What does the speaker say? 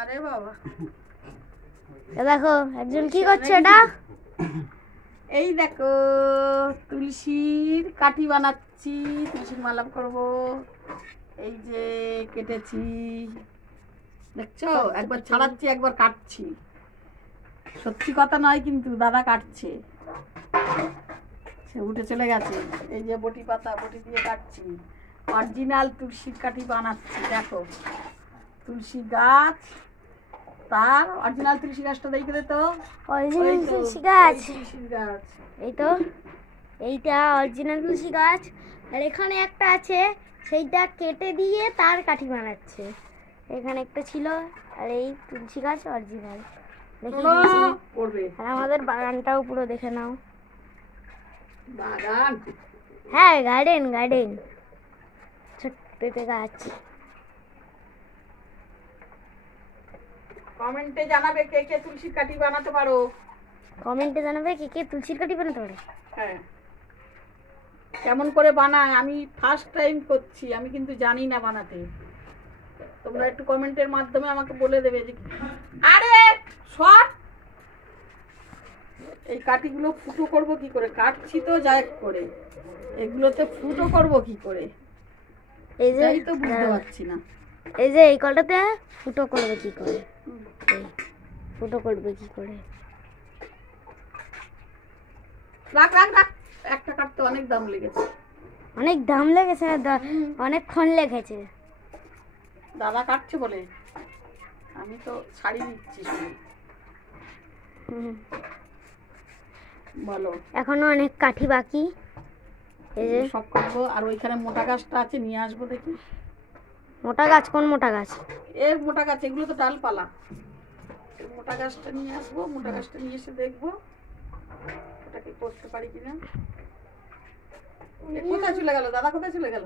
আরে বাবা, দেখো একজন কি করছে এটা। এই দেখো তুলসীর কাঠি বানাচ্ছি, তুলসীর মালা করব। এই যে কেটেছি, দেখছো, একবার ছাড়াচ্ছি একবার কাটছি। সত্যি কথা নয় কিন্তু, দাদা কাটছে, সে উঠে চলে গেছে। এই যে বটি পাতা, বটি দিয়ে কাটছি, অরিজিনাল তুলসীর কাঠি বানাচ্ছি। দেখো তুলসী গাছ, তার অরিজিনাল তুলসী গাছটা দেখে দে তো। অরিজিনাল তুলসী গাছ, তুলসীর গাছ এই তো, এইটা অরিজিনাল তুলসী গাছ। আর এখানে একটা আছে, সেইটা কেটে দিয়ে তার কাঠি বানাচ্ছে। এখানে একটা ছিল, আর এই তুলসী গাছ অরিজিনাল। আর আমাদের বাগানটাও পুরো দেখে নাও। বাগান, হ্যাঁ গার্ডেন, গার্ডেন, ছোট্ট পেঁপে গাছ। কমেন্টে জানাবে কে কে তুলসীর কাঠি বানাতে পারো। কমেন্টে জানাবে কে কে তুলসীর কাঠি বানাতে পারে। হ্যাঁ, কেমন করে বানায়, আমি ফার্স্ট টাইম করছি, আমি কিন্তু জানি না বানাতে। তোমরা একটু কমেন্টের মাধ্যমে আমাকে বলে দেবে যে, আরে শর্ট, এই কাঠিগুলো ফুটো করব কি করে? কাটছি তো যাই করে, এগুলোতে ফুটো করব কি করে? এই যে তো বুঝতে পারছি না। এই যে এই কলটাতে ফুটো করবে কি করে? ফুটো করবে কি করে? রাখ রাখ রাখ, একটা কাটতে অনেক দাম লেগেছে। অনেক দাম লেগেছে না, অনেকক্ষণ লেগেছে। দাদা কাটছে বলে আমি তো ছাড়ি দিচ্ছি শুধু। বলো, এখনো অনেক কাঠি বাকি। এই যে সব করবো। আর ওইখানে মোটা গাছটা আছে, নিয়ে আসবো দেখি। মোটা গাছ? কোন মোটা গাছ? এর মোটা গাছ, এগুলো তো ডালপালা। মোটা গাছটা নিয়ে আসবো, মোটা গাছটা নিয়ে এসে দেখবো ওটাকে করতে পারি কিনা। কোথায় চলে গেল দাদা, কোথায় চলে গেল?